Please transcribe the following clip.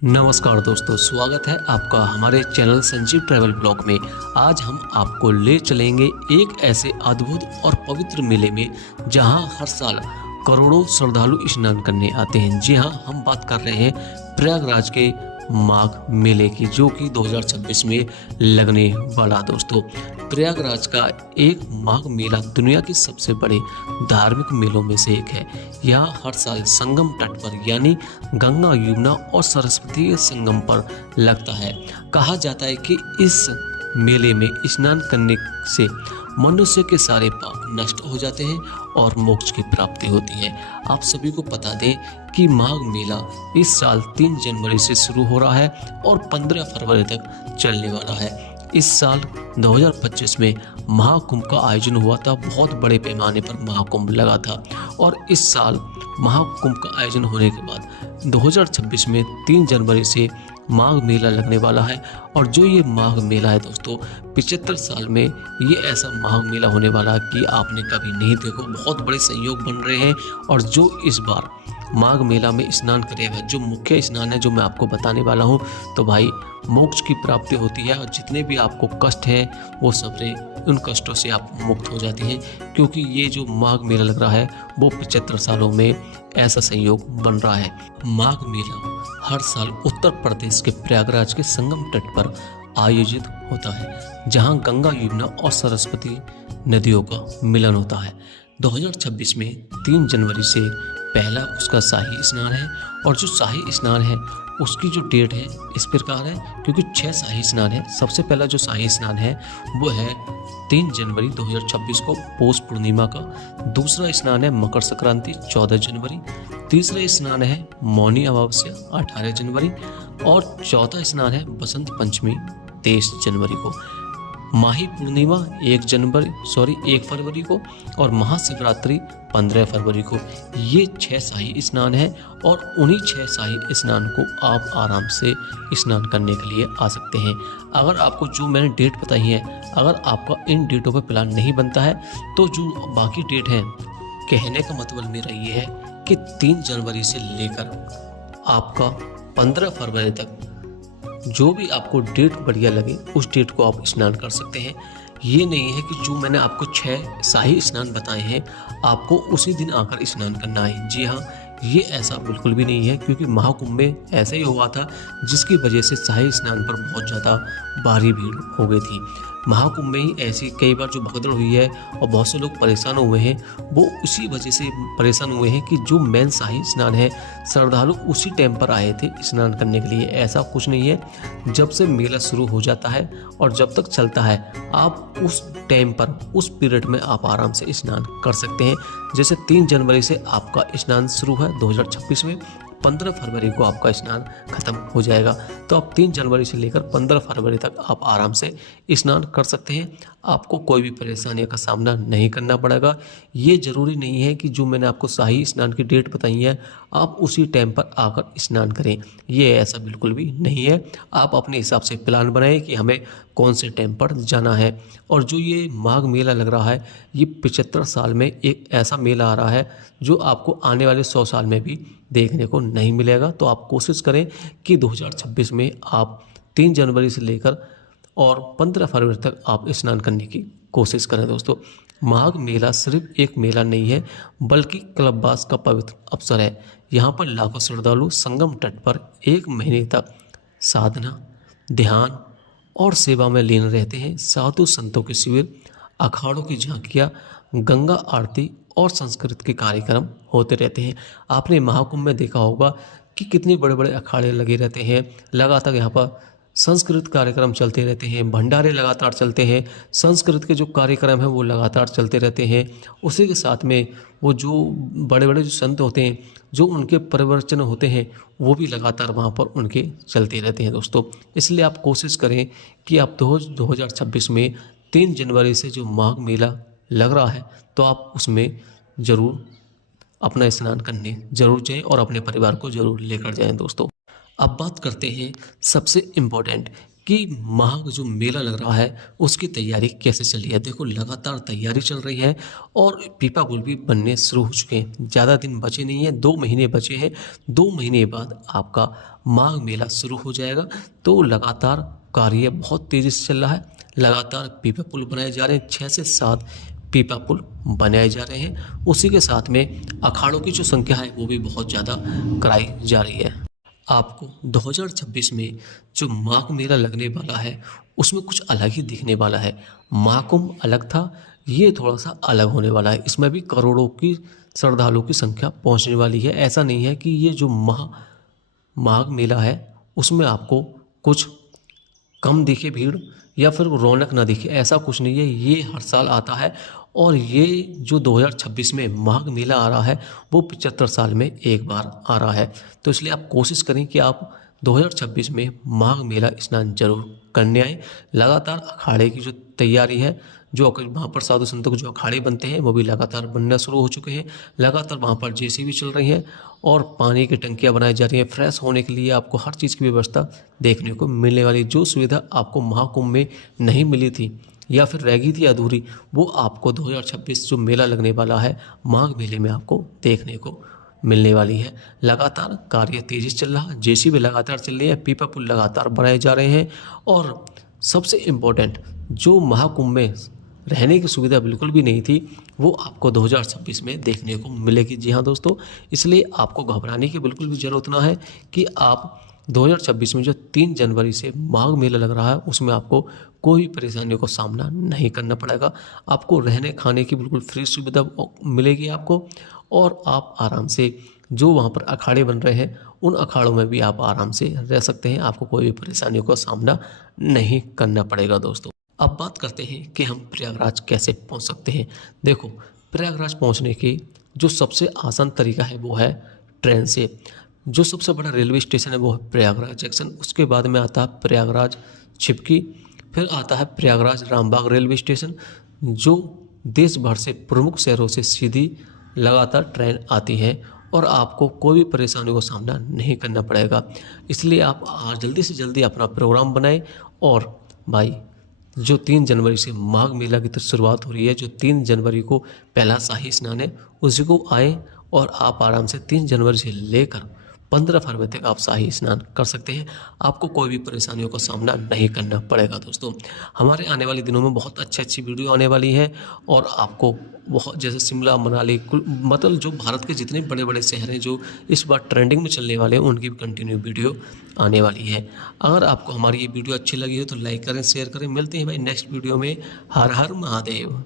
नमस्कार दोस्तों, स्वागत है आपका हमारे चैनल संजीव ट्रैवल ब्लॉग में। आज हम आपको ले चलेंगे एक ऐसे अद्भुत और पवित्र मेले में जहां हर साल करोड़ों श्रद्धालु स्नान करने आते हैं। जी हां, हम बात कर रहे हैं प्रयागराज के माघ मेले की, जो कि 2026 में लगने वाला। दोस्तों, प्रयागराज का एक माघ मेला दुनिया के सबसे बड़े धार्मिक मेलों में से एक है। यहाँ हर साल संगम तट पर यानी गंगा, यमुना और सरस्वती के संगम पर लगता है। कहा जाता है कि इस मेले में स्नान करने से मनुष्य के सारे पाप नष्ट हो जाते हैं और मोक्ष की प्राप्ति होती है। आप सभी को बता दें कि माघ मेला इस साल 3 जनवरी से शुरू हो रहा है और 15 फरवरी तक चलने वाला है। इस साल 2025 में महाकुंभ का आयोजन हुआ था, बहुत बड़े पैमाने पर महाकुंभ लगा था। और इस साल महाकुंभ का आयोजन होने के बाद 2026 में 3 जनवरी से माघ मेला लगने वाला है। और जो ये माघ मेला है दोस्तों, 75 साल में ये ऐसा माघ मेला होने वाला है कि आपने कभी नहीं देखो। बहुत बड़े संयोग बन रहे हैं। और जो इस बार माघ मेला में स्नान करेगा, जो मुख्य स्नान है जो मैं आपको बताने वाला हूँ, तो भाई मोक्ष की प्राप्ति होती है। और जितने भी आपको कष्ट हैं वो सबसे उन कष्टों से आप मुक्त हो जाते हैं, क्योंकि ये जो माघ मेला लग रहा है वो 75 सालों में ऐसा संयोग बन रहा है। माघ मेला हर साल उत्तर प्रदेश के प्रयागराज के संगम तट पर आयोजित होता है, जहां गंगा, यमुना और सरस्वती नदियों का मिलन होता है। 2026 में 3 जनवरी से पहला उसका शाही स्नान है। और जो शाही स्नान है उसकी जो डेट है इस प्रकार है, क्योंकि 6 शाही स्नान है। सबसे पहला जो शाही स्नान है वो है 3 जनवरी 2026 को पौष पूर्णिमा का। दूसरा स्नान है मकर संक्रांति 14 जनवरी। तीसरा स्नान है मौनी अमावस्या 18 जनवरी। और चौथा स्नान है बसंत पंचमी 23 जनवरी को। माही पूर्णिमा 1 फरवरी को और महाशिवरात्रि 15 फरवरी को। ये 6 शाही स्नान हैं और उन्हीं 6 शाही स्नान को आप आराम से स्नान करने के लिए आ सकते हैं। अगर आपको जो मैंने डेट बताई है, अगर आपका इन डेटों पर प्लान नहीं बनता है तो जो बाकी डेट हैं, कहने का मतलब मेरा ये है कि 3 जनवरी से लेकर आपका 15 फरवरी तक जो भी आपको डेट बढ़िया लगे उस डेट को आप स्नान कर सकते हैं। ये नहीं है कि जो मैंने आपको 6 शाही स्नान बताए हैं आपको उसी दिन आकर स्नान करना है। जी हाँ, ये ऐसा बिल्कुल भी नहीं है, क्योंकि महाकुंभ में ऐसा ही हुआ था, जिसकी वजह से शाही स्नान पर बहुत ज़्यादा भारी भीड़ हो गई थी। महाकुंभ में ही ऐसी कई बार जो भगदड़ हुई है और बहुत से लोग परेशान हुए हैं, वो उसी वजह से परेशान हुए हैं कि जो मेन शाही स्नान है श्रद्धालु उसी टाइम पर आए थे स्नान करने के लिए। ऐसा कुछ नहीं है। जब से मेला शुरू हो जाता है और जब तक चलता है, आप उस टाइम पर उस पीरियड में आप आराम से स्नान कर सकते हैं। जैसे 3 जनवरी से आपका स्नान शुरू है 2026 में, 15 फरवरी को आपका स्नान खत्म हो जाएगा। तो आप 3 जनवरी से लेकर 15 फरवरी तक आप आराम से स्नान कर सकते हैं। आपको कोई भी परेशानी का सामना नहीं करना पड़ेगा। ये ज़रूरी नहीं है कि जो मैंने आपको शाही स्नान की डेट बताई है आप उसी टाइम पर आकर स्नान करें। ये ऐसा बिल्कुल भी नहीं है। आप अपने हिसाब से प्लान बनाएं कि हमें कौन से टाइम पर जाना है। और जो ये माघ मेला लग रहा है, ये 75 साल में एक ऐसा मेला आ रहा है जो आपको आने वाले 100 साल में भी देखने को नहीं मिलेगा। तो आप कोशिश करें कि 2026 में आप 3 जनवरी से लेकर और 15 फरवरी तक आप स्नान करने की कोशिश करें। दोस्तों, माघ मेला सिर्फ एक मेला नहीं है, बल्कि कल्पवास का पवित्र अवसर है। यहाँ पर लाखों श्रद्धालु संगम तट पर 1 महीने तक साधना, ध्यान और सेवा में लीन रहते हैं। साधु संतों के शिविर, अखाड़ों की झांकियाँ, गंगा आरती और संस्कृत के कार्यक्रम होते रहते हैं। आपने महाकुंभ में देखा होगा कि कितने बड़े बड़े अखाड़े लगे रहते हैं। लगातार यहाँ पर संस्कृत कार्यक्रम चलते रहते हैं, भंडारे लगातार चलते हैं। संस्कृत के जो कार्यक्रम हैं वो लगातार चलते रहते हैं। उसी के साथ में वो जो बड़े बड़े जो संत होते हैं, जो उनके प्रवचन होते हैं, वो भी लगातार वहाँ पर उनके चलते रहते हैं। दोस्तों, इसलिए आप कोशिश करें कि आप 2026 में 3 जनवरी से जो माघ मेला लग रहा है तो आप उसमें ज़रूर अपना स्नान करने ज़रूर जाएं और अपने परिवार को ज़रूर लेकर जाएं। दोस्तों, अब बात करते हैं सबसे इम्पोर्टेंट कि माघ जो मेला लग रहा है उसकी तैयारी कैसे चल रही है। देखो लगातार तैयारी चल रही है और पीपा पुल भी बनने शुरू हो चुके हैं। ज़्यादा दिन बचे नहीं हैं, 2 महीने बचे हैं। 2 महीने बाद आपका माघ मेला शुरू हो जाएगा। तो लगातार कार्य बहुत तेज़ी से चल रहा है। लगातार पीपा पुल बनाए जा रहे हैं, 6 से 7 पीपा पुल बनाए जा रहे हैं। उसी के साथ में अखाड़ों की जो संख्या है वो भी बहुत ज़्यादा कराई जा रही है। आपको 2026 में जो माघ मेला लगने वाला है उसमें कुछ अलग ही दिखने वाला है। महाकुंभ अलग था, ये थोड़ा सा अलग होने वाला है। इसमें भी करोड़ों की श्रद्धालुओं की संख्या पहुंचने वाली है। ऐसा नहीं है कि ये जो माघ मेला है उसमें आपको कुछ कम दिखे भीड़ या फिर रौनक ना दिखे, ऐसा कुछ नहीं है। ये हर साल आता है और ये जो 2026 में माघ मेला आ रहा है वो 75 साल में एक बार आ रहा है। तो इसलिए आप कोशिश करें कि आप 2026 में माघ मेला स्नान जरूर करने आए। लगातार अखाड़े की जो तैयारी है, जो वहाँ पर साधु संतों के जो अखाड़े बनते हैं वो भी लगातार बनना शुरू हो चुके हैं। लगातार वहाँ पर जेसीबी चल रही हैं और पानी की टंकियाँ बनाई जा रही हैं। फ्रेश होने के लिए आपको हर चीज़ की व्यवस्था देखने को मिलने वाली। जो सुविधा आपको महाकुंभ में नहीं मिली थी या फिर रह गई थी अधूरी, वो आपको 2026 जो मेला लगने वाला है माघ मेले में आपको देखने को मिलने वाली है। लगातार कार्य तेजी से चल रहा है, जेसीबी लगातार चल रही है, पीपा पुल लगातार बनाए जा रहे हैं और सबसे इम्पोर्टेंट जो महाकुंभ में रहने की सुविधा बिल्कुल भी नहीं थी वो आपको 2026 में देखने को मिलेगी। जी हाँ दोस्तों, इसलिए आपको घबराने की बिल्कुल भी ज़रूरत ना है कि आप 2026 में जो 3 जनवरी से माघ मेला लग रहा है उसमें आपको कोई परेशानियों का सामना नहीं करना पड़ेगा। आपको रहने खाने की बिल्कुल फ्री सुविधा मिलेगी आपको और आप आराम से जो वहाँ पर अखाड़े बन रहे हैं उन अखाड़ों में भी आप आराम से रह सकते हैं। आपको कोई भी परेशानियों का सामना नहीं करना पड़ेगा दोस्तों। अब बात करते हैं कि हम प्रयागराज कैसे पहुंच सकते हैं। देखो, प्रयागराज पहुंचने की जो सबसे आसान तरीका है वो है ट्रेन से। जो सबसे बड़ा रेलवे स्टेशन है वो है प्रयागराज जंक्शन। उसके बाद में आता है प्रयागराज छिपकी, फिर आता है प्रयागराज रामबाग रेलवे स्टेशन। जो देश भर से प्रमुख शहरों से सीधी लगातार ट्रेन आती है और आपको कोई भी परेशानियों का सामना नहीं करना पड़ेगा। इसलिए आप जल्दी से जल्दी अपना प्रोग्राम बनाएं और भाई जो 3 जनवरी से माघ मेला की तो शुरुआत हो रही है, जो 3 जनवरी को पहला शाही स्नान है उसी को आए और आप आराम से 3 जनवरी से लेकर 15 फरवरी तक आप शाही स्नान कर सकते हैं। आपको कोई भी परेशानियों का सामना नहीं करना पड़ेगा दोस्तों। हमारे आने वाले दिनों में बहुत अच्छी वीडियो आने वाली है और आपको बहुत जैसे शिमला मनाली मतलब जो भारत के जितने बड़े बड़े शहर हैं जो इस बार ट्रेंडिंग में चलने वाले हैं उनकी भी कंटिन्यू वीडियो आने वाली है। अगर आपको हमारी ये वीडियो अच्छी लगी हो तो लाइक करें, शेयर करें। मिलते हैं भाई नेक्स्ट वीडियो में। हर हर महादेव।